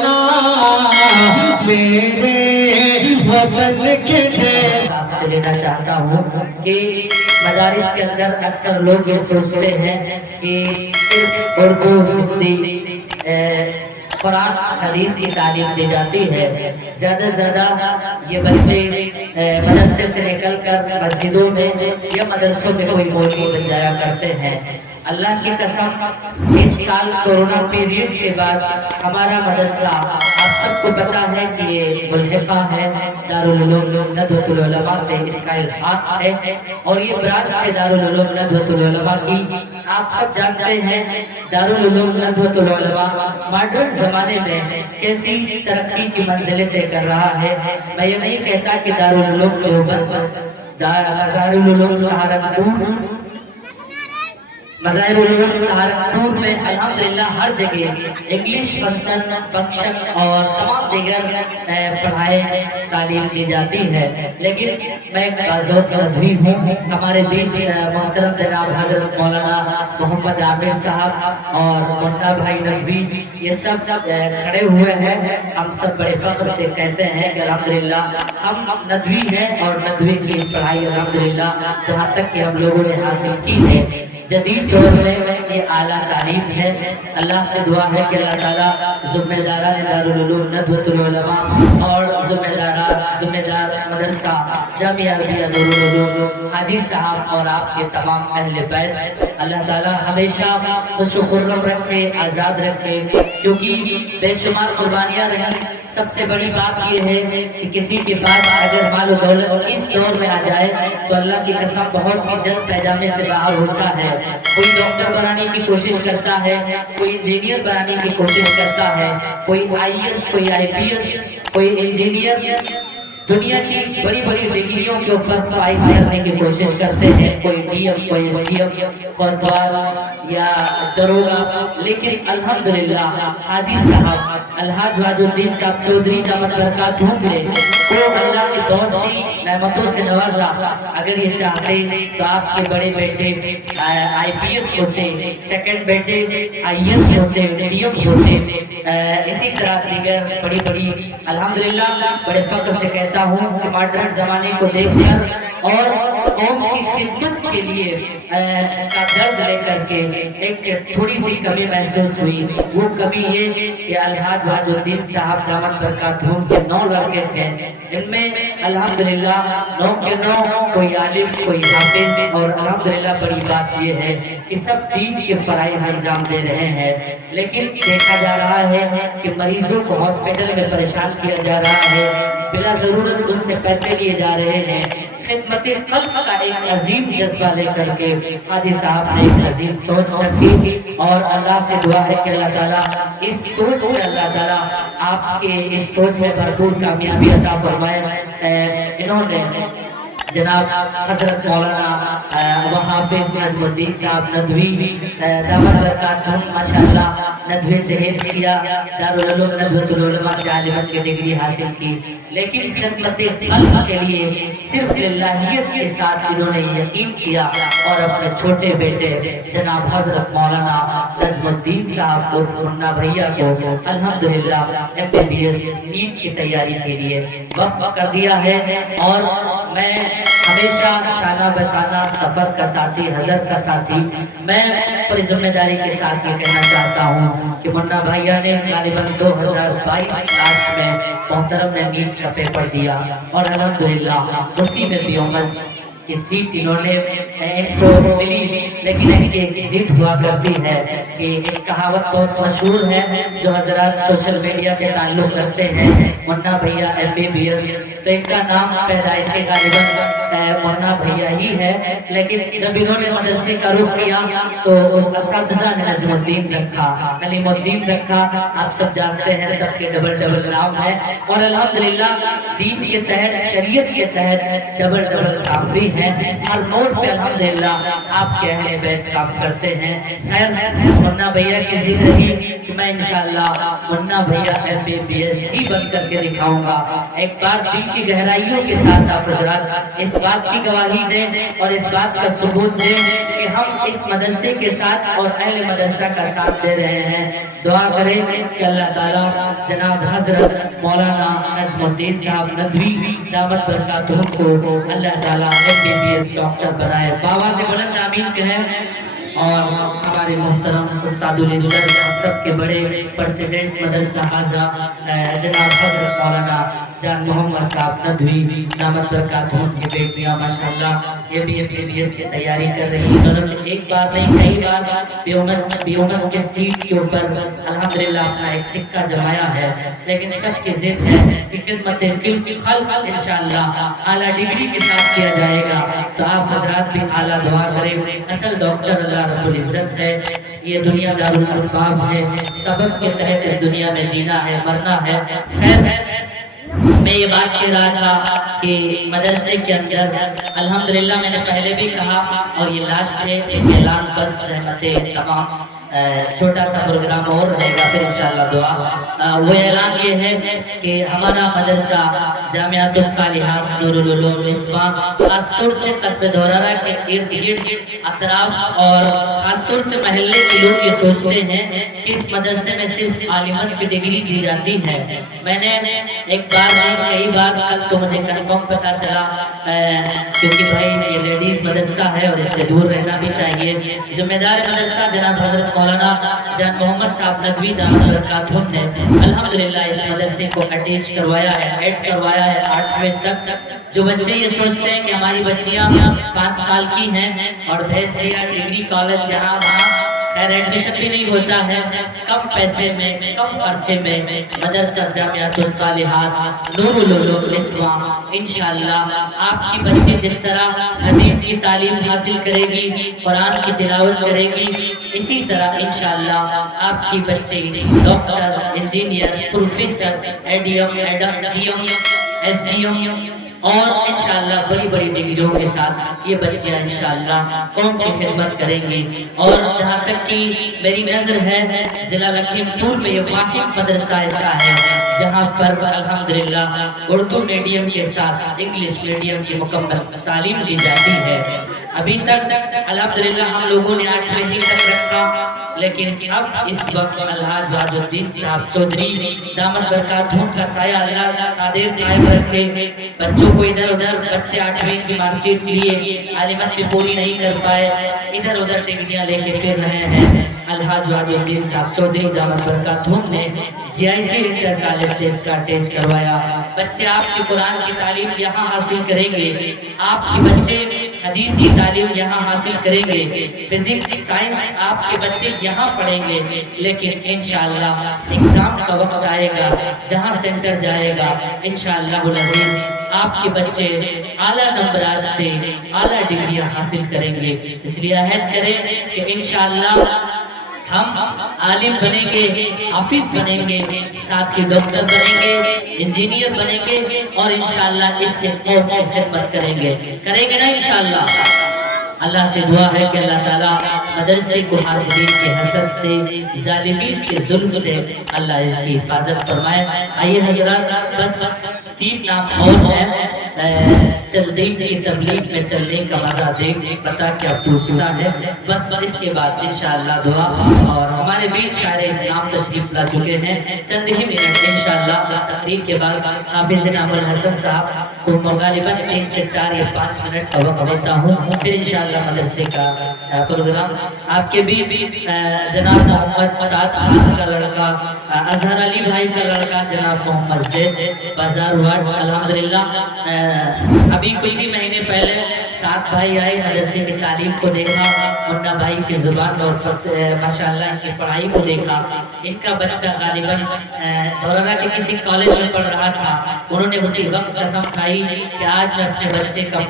نا میرے وطن کے جیسا آپ سے لینا چاہتا ہوں کہ مدارس کے اندر اکثر لوگ یہ سوچتے ہیں کہ صرف اردو ہندی قرآن حدیث کی تعلیم دی جاتی ہے. زیادہ سے زیادہ یہ بچے مدرسے سے نکل کر مسجدوں میں یا مدرسوں میں کوئی مولوی بن جایا کرتے ہیں. اللہ کی قسم اس سال کورونا پیریڈ کے بعد ہمارا مدرسہ آپ سب کو پتا ہے کہ یہ ملحقہ ہے دارالعلوم ندوۃ العلماء سے، اس کا الحاق ہے اور یہ برانچ ہے دارالعلوم ندوۃ العلماء کی. آپ سب جانتے ہیں دارالعلوم ندوۃ العلماء ماڈرن زمانے میں کیسی ترقی کی منزلیں طے کر رہا ہے. میں یہ نہیں کہتا کہ دارالعلوم دیوبند، دارالعلوم سہارنپور، مظاہر العلوم سہارنپور میں الحمدللہ ہر جگہ انگلش فنکشن اور تمام دیگر پڑھائیں تعلیم دی جاتی ہے. لیکن میں ایک بازوق ندوی ہوں. ہمارے بیچ محترم جناب حضرت مولانا محمد عامر صاحب اور منا بھائی ندوی یہ سب کھڑے ہوئے ہیں. ہم سب بڑے فخر سے کہتے ہیں کہ الحمدللہ ہم ندوی ہیں اور ندوی کی پڑھائی الحمدللہ جہاں تک کہ ہم لوگوں نے حاصل کی ہے جدید دور میں یہ اعلیٰ تعلیم ہے. اللہ سے دعا ہے کہ اللہ تعالیٰ ذمہ داران دارالعلوم ندوۃ العلماء اور ذمہ دار مدرسہ جامعہ عربیہ نورالعلوم حاجی صاحب اور آپ کے تمام اہل بیت اللہ تعالیٰ ہمیشہ خوش و خرم رکھے، آزاد رکھے، کیونکہ بے شمار قربانیاں رہیں. سب سے بڑی بات یہ ہے کہ کسی کے پاس اگر مال و دولت اس دور میں آ جائے تو اللہ کی قسم بہت ہی جلد پیجامے سے باہر ہوتا ہے. کوئی ڈاکٹر بنانے کی کوشش کرتا ہے، کوئی انجینئر بنانے کی کوشش کرتا ہے، کوئی آئی ایس، کوئی آئی پی ایس، کوئی انجینئر، دنیا کی بڑی بڑی ڈگریوں کے اوپر فائز کرنے کی کوشش کرتے ہیں. کوئی ڈی ایم، کوئی ایس ڈی ایم، کوتوال یا دروگا. لیکن الحمدللہ حاجی صاحب الحاج واجد الدین صاحب چودھری دامت برکاتہ کو اللہ نے بہت سی نعمتوں سے نوازا. اگر یہ چاہتے تو آپ کے بڑے بیٹے آئی پی ایس ہوتے، سیکنڈ بیٹے آئی ایس ہوتے، ڈی ایم ہوتے، اسی طرح دیگر بڑی بڑی الحمدللہ بڑے فخر سے کہتا ہوں کہ ماڈرن زمانے کو دیکھ کر اور قوم کی خدمت کے لیے کا درد لے کر کے ایک تھوڑی سی کمی محسوس ہوئی. وہ کمی یہ کہ الحاج واجد الدین صاحب دامت برکاتہ کے 9 لڑکے تھے. ان میں الحمدللہ 9 کے 9 کوئی عالم، کوئی حافظ اور الحمدللہ بڑی بات یہ ہے کہ سب دین کے فرائض انجام دے رہے ہیں. لیکن دیکھا جا رہا ہے کہ مریضوں کو ہاسپٹل میں پریشان کیا جا رہا ہے، بلا ضرورت ان سے پیسے لیے جا رہے ہیں. خدمت قلب کا ایک عظیم جذبہ لے کر کے حاجی صاحب نے ایک عظیم سوچ رکھی اور اللہ سے دعا ہے کہ اللہ تعالیٰ اس سوچ میں اللہ تعالیٰ آپ کے اس سوچ میں بھرپور کامیابی عطا فرمائے. انہوں نے جناب حضرت مولانا حافظ نجم الدین صاحب ندوی دامت برکاتہ ماشاءاللہ ندوی سے حفظ کیا، دارالعلوم ندوۃ العلماء سے عالمیت کی ڈگری حاصل کی. لیکن خدمت قلب کے لیے صرف للہیت کے ساتھ انہوں نے یقین کیا اور اپنے چھوٹے بیٹے جناب حضرت مولانا نجم الدین صاحب کو منا بھیا کو الحمدللہ MBBS نیٹ کی تیاری کے لیے وقف کر دیا ہے. اور میں ہمیشہ شانہ بشانہ سفر کا ساتھی، حضرت کا ساتھی، میں بڑی ذمہ داری کے ساتھ یہ کہنا چاہتا ہوں کہ منا بھائیہ نے غالباً 2022 آج میں محترم نے نیٹ کا پیپر دیا اور الحمدللہ اسی میں بیومس کی سیٹ انہوں نے ایک تو ملی. لیکن ایک ضد ہوا کرتی ہے کہ ایک کہاوت بہت مشہور ہے جو حضرات سوشل میڈیا سے تعلق رکھتے ہیں، منا بھیا MBBS، تو ان کا نام پیدائشی غالباً منا بھیا ہی ہے. لیکن جب انہوں نے مدرسے کا رخ کیا تو اساتذہ نے نجم الدین رکھا، کلیم الدین رکھا. آپ سب جانتے ہیں سب کے ڈبل نام ہے اور الحمدللہ دین کے تحت، شریعت کے تحت ڈبل کام بھی ہیں. ہر موڑ پہ الحمدللہ آپ کے اہل بیت کام کرتے ہیں. خیر منا بھیا کی زندگی کہ میں انشاءاللہ منا بھیا MBBS ہی بن کر کے دکھاؤں گا. ایک بار دل کی گہرائیوں کے ساتھ آپ حضرات اس بات کی گواہی دیں اور اس بات کا ثبوت دیں کہ ہم اس مدرسے کے ساتھ اور اہل مدرسہ کا ساتھ دے رہے ہیں۔ دعا کریں کہ اللہ تعالیٰ جناب حضرت مولانا نجم الدین صاحب ندوی دامت برکاتہ کو اللہ تعالیٰ MBBS ڈاکٹر بنائے۔ بابا سے بلند آمین کہیں۔ اور ہمارے محترم استاد الجلال سب کے بڑے پریزیڈنٹ مدرسہ حاضرہ جناب حضرت مولانا جان محمد صاحب ندوی دامت برکاتہ کی بیٹیاں ماشاءاللہ یہ بھی MBBS کی تیاری کر رہی ہیں۔ انہوں نے ایک بار نہیں کئی بار بیومس کے سیٹ کے اوپر الحمدللہ اپنا ایک سکہ جمایا ہے، لیکن سب کی ضد ہے کہ خدمت خلق انشاءاللہ اعلیٰ ڈگری کے ساتھ کیا جائے گا۔ تو آپ حضرات بھی اعلیٰ دعا کریں۔ اصل ڈاکٹر اللہ رب العزت ہے، یہ دنیا دار الاسباب ہے، سبب کے تحت اس دنیا میں جینا ہے، مرنا ہے۔ خیر میں یہ بات کہہ رہا تھا کہ مدرسے کے اندر الحمدللہ میں نے پہلے بھی کہا اور یہ لاسٹ ہے ایک اعلان بس رحمت تمام چھوٹا سا پروگرام اور رہے گا پھر انشاءاللہ دعا۔ وہ اعلان یہ ہے کہ ہمارا مدرسہ جامعۃ الصالحات نور العلوم اسوان خاص طور سے قصبہ دورارہ کے ارد گرد اطراف اور خاص طور سے محلے کے لوگ یہ سوچتے ہیں کہ اس مدرسے میں صرف عالمت کی ڈگری دی جاتی ہے۔ میں نے ایک بار نہیں کئی بار، کل تو مجھے کنفرم پتا چلا کیونکہ بھائی یہ لیڈیز مدرسہ ہے اور اس سے دور رہنا بھی چاہیے۔ ذمہ دار مدرسہ جناب حضرت مولانا جان محمد صاحب ندوی دامت برکاتہ نے الحمدللہ اس مدرسے کو اٹیچ کروایا ہے، ایڈ کروایا ہے 8ویں تک۔ جو بچے یہ سوچتے ہیں کہ ہماری بچیاں 5 سال کی ہیں اور بھیج دیا ڈگری کالج جہاں وہاں، خیر ایڈمیشن بھی نہیں ہوتا ہے، کم پیسے میں کم خرچے میں مدرسہ جامعۃ الصالحات نور العلوم اسوان انشاءاللہ آپ کی بچی جس طرح حدیث کی تعلیم حاصل کرے گی، قرآن کی تلاوت کرے گی، اسی طرح انشاءاللہ آپ کی بچی doctor, engineer, professor, idiom, SDM اور انشاءاللہ بڑی بڑی ڈگریوں کے ساتھ یہ بچیاں انشاءاللہ قوم کی خدمت کریں گی۔ اور جہاں تک کہ میری نظر ہے ضلع لکھیم پور میں یہ واحد مدرسہ ایسا ہے جہاں پر الحمدللہ اردو میڈیم کے ساتھ انگلش میڈیم کی مکمل تعلیم دی جاتی ہے۔ ابھی تک الحمدللہ ہم لوگوں نے 8ویں تک رکھا، لیکن اب اس وقت الحاج وحد الدین صاحب چودھری دامت برکاتہ کا سایہ اللہ قادر قائم رکھے۔ بچوں کو ادھر ادھر بچے 8ویں کی مارک شیٹ لیے عالمت بھی پوری نہیں کر پائے، ادھر ادھر ڈگریاں لے کے پھر رہے ہیں۔ الحاج وحد الدین صاحب چودھری دامت برکاتہ نے GIC انٹر کالج سے اس کا ٹیسٹ کروایا۔ بچے آپ کی قرآن کی تعلیم یہاں حاصل کریں گے، آپ کے بچے حدیث کی تعلیم یہاں حاصل کریں گے، فزکس سائنس آپ کے بچے یہاں پڑھیں گے، لیکن انشاءاللہ ایگزام کا وقت آئے گا جہاں سینٹر جائے گا انشاءاللہ العزیز آپ کے بچے اعلیٰ نمبرات سے اعلیٰ ڈگریاں حاصل کریں گے۔ اس لیے عہد کریں کہ انشاءاللہ ہم عالم بنیں گے، حافظ بنیں گے، ساتھ ہی ڈاکٹر بنیں گے، انجینئر بنیں گے اور انشاءاللہ اس سے قوم کی خدمت کریں گے نا انشاءاللہ۔ اللہ سے دعا ہے کہ اللہ تعالیٰ مدرسے کو حاضرین کے حسد سے، ظالمین کے ظلم سے اللہ اس کی حفاظت فرمائے۔ آئیے حضرات بس 3 نام اور ہیں، دین کی تبلیغ میں چلنے کا مزہ دیکھ پتا کیا پوچھتا ہے، بس اس کے بعد انشاءاللہ دعا۔ اور ہمارے بیچ شاعر اسلام تشریف لا چکے ہیں، چند ہی منٹ انشاءاللہ اس تقریر کے بعد حافظ ابو الحسن صاحب کو غالباً 3 سے 4 یا 5 منٹ کا وقت دیتا ہوں، پھر انشاءاللہ مدرسے کا پروگرام۔ آپ کے بیچ جناب محمد سعد خان کا لڑکا، اظہر علی بھائی کا لڑکا جناب محمد زید بازار وارڈ الحمدللہ ابھی کچھ ہی مہینے پہلے 7 بھائی آئے، مدرسے کی تعلیم کو دیکھا، منا بھائی کی زبان اور ماشاءاللہ ان کی پڑھائی کو دیکھا۔ ان کا بچہ غالباً دورانہ کے کسی کالج میں پڑھ رہا تھا، انہوں نے اسی وقت قسم کھائی کہ آج میں اپنے بچے کا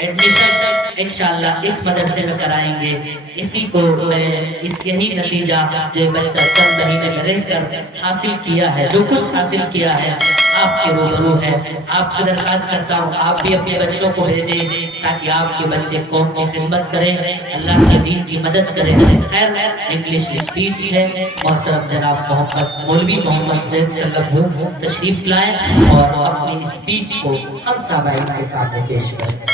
ایڈمیشن انشاءاللہ اس مدرسے میں کرائیں گے۔ اسی کو یہی نتیجہ جو بچہ چند مہینے میں رہ کر حاصل کیا ہے، جو کچھ حاصل کیا ہے آپ کے روبرو ہے۔ آپ سے درخواست کرتا ہوں آپ بھی اپنے بچوں کو بھیجیں تاکہ آپ کے بچے قوم کی خدمت کریں، اللہ کے دین کی مدد کریں۔ خیر انگلش اسپیچ ہے، محترم جناب محمد مولوی محمد زید صلی تشریف لائیں اور اپنی اسپیچ کو ہم سامعین کے سامنے پیش کریں۔